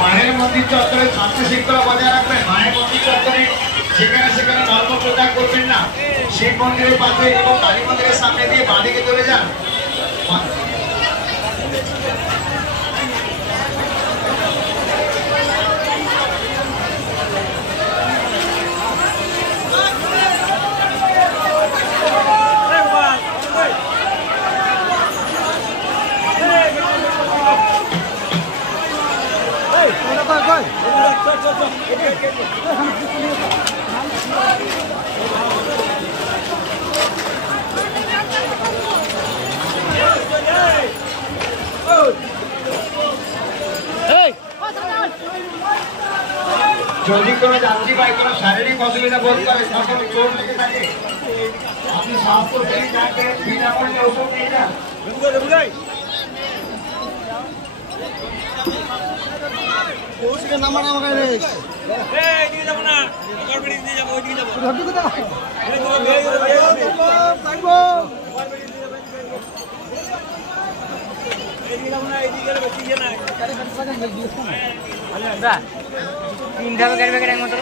মায়ের মন্দির চত্বরে শান্তি শৃঙ্খলা বজায় রাখবেন। মায়ের মন্দির চত্বরে সেখানে সেখানে ধর্ম প্রচার করবেন না। শিব মন্দিরের পাশে এবং কালী মন্দিরের সামনে দিয়ে বাঁদিকে চলে যান। যদি কোনো যাত্রী বা কোনো শারীরিক অসুবিধা বোধ করে, তখন চোট লেগে থাকে, আপনি স্বাস্থ্য যাকে বিনামূল্যে ওষুধ নিয়ে যান। তিনটা গাড়ি ব্যাগের এক মতো